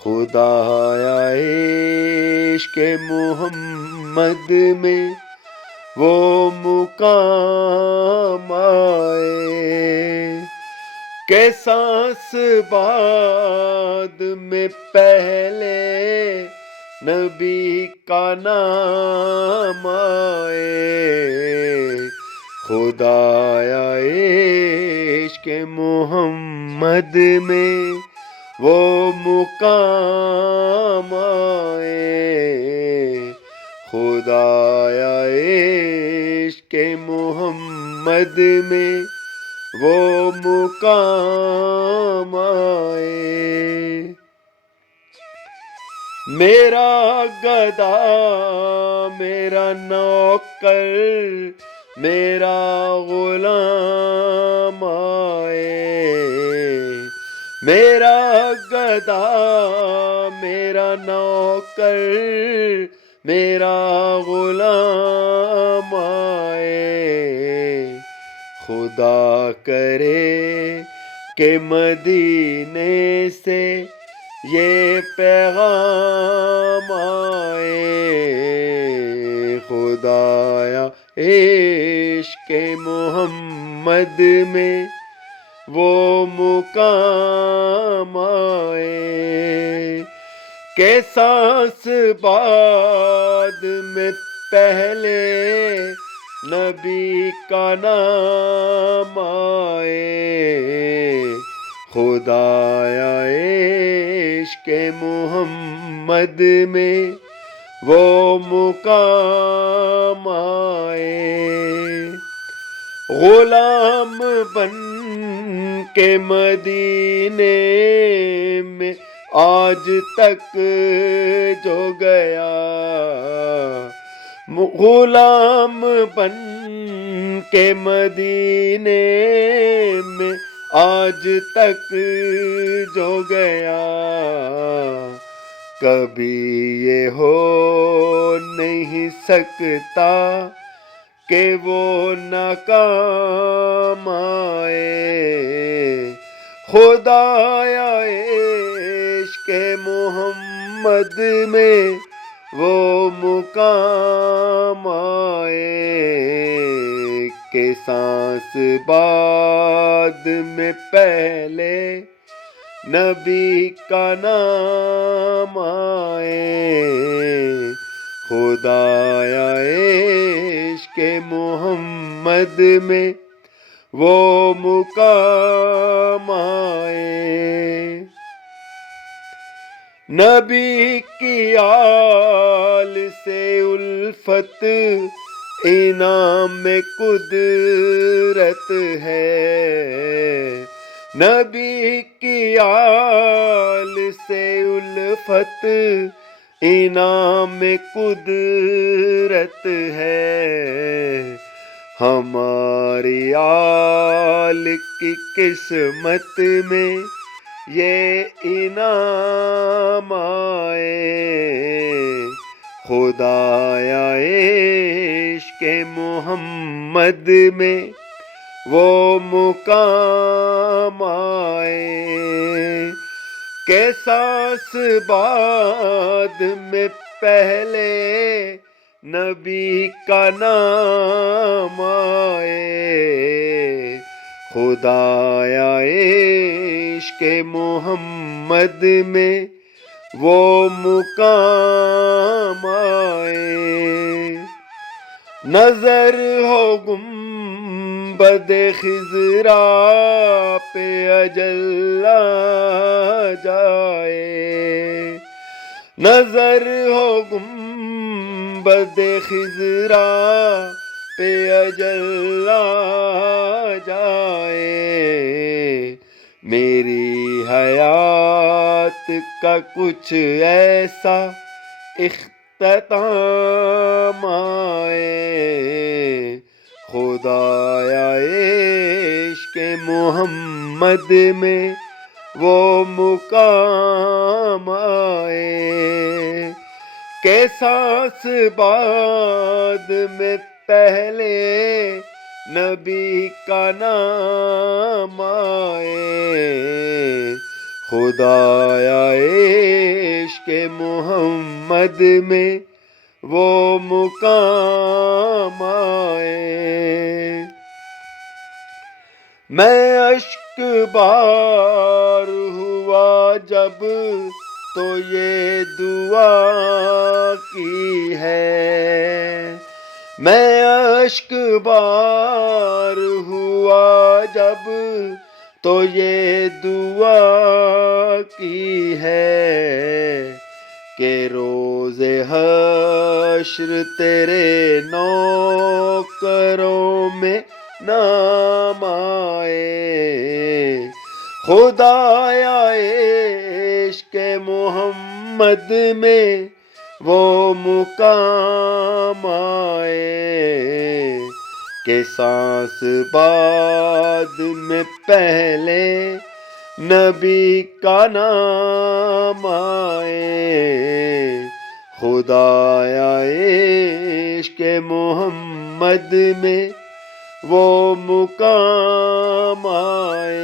خدایا عشق محمد میں وہ مقام آئے کہ سانس بعد میں پہلے نبی کا نام آئے خدایا عشق محمد میں وہ مقام آئے خدایا عشق محمد میں وہ مقام آئے میرا گدا میرا نوکر میرا غلام آئے میرا گدا میرا نوکر میرا غلام آئے خدا کرے کہ مدینے سے یہ پیغام آئے خدایا عشق محمد میں وہ مقام آئے کہ سانس بعد میں پہلے نبی کا نام آئے خدایا عشق محمد میں وہ مقام آئے غلام بن کے مدینے میں آج تک جو گیا غلام بن کے مدینے میں آج تک جو گیا کبھی یہ ہو نہیں سکتا کہ وہ ناکام آئے خدایا عشق محمد میں وہ مقام آئے کہ سانس بعد میں پہلے نبی کا نام آئے خدایا عشق محمد میں وہ مقام آئے نبی کی آل سے الفت انعام قدرت ہے نبی کی آل سے الفت انعام قدرت ہے ہماری آل کی قسمت میں یہ انعام آئے خدایا عشق محمد میں وہ مقام آئے کہ سانس بعد میں پہلے نبی کا نام آئے خدایا عشق محمد میں وہ مقام آئے نظر ہو گنبد خضرا پہ اجل آ جائے نظر ہو گنبد خضرا پہ اجل آ جائے میری حیات کا کچھ ایسا اختتام آئے خدایا عشق محمد میں وہ مقام آئے کہ سانس بعد میں پہلے نبی کا نام آئے خدایا محمد میں وہ مقام آئے. میں اشک بار ہوا جب تو یہ دعا کی ہے. میں اشک بار ہوا جب تو یہ دعا کی ہے کہ روز حشر تیرے نوکروں میں نام آئے. خدایا عشق محمد میں وہ مقام آئے کہ سانس بعد میں پہلے نبی کا نام آئے. خدایا عشق محمد میں وہ مقام آئے.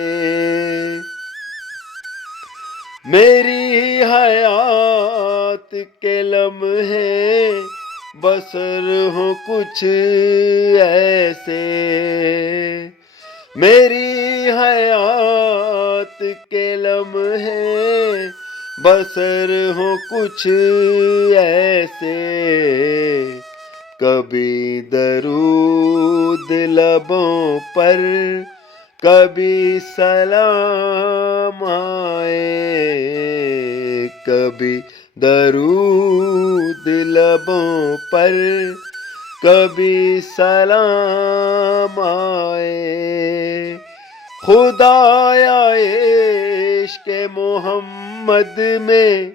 میری حیات کے لمحے بسر ہوں کچھ ایسے. میری حیات کے لمحے بسر ہوں کچھ ایسے. کبھی درود لبوں پر کبھی سلام آئے. کبھی درود لبوں پر کبھی سلام آئے. خدایا عشق محمد میں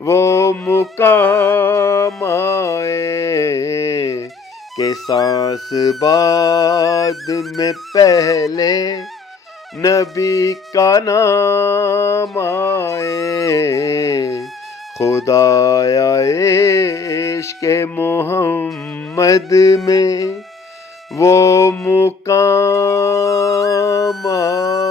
وہ مقام آئے کہ سانس بعد میں پہلے نبی کا نام آئے. خدایا عشق محمد میں وہ مقام آئے.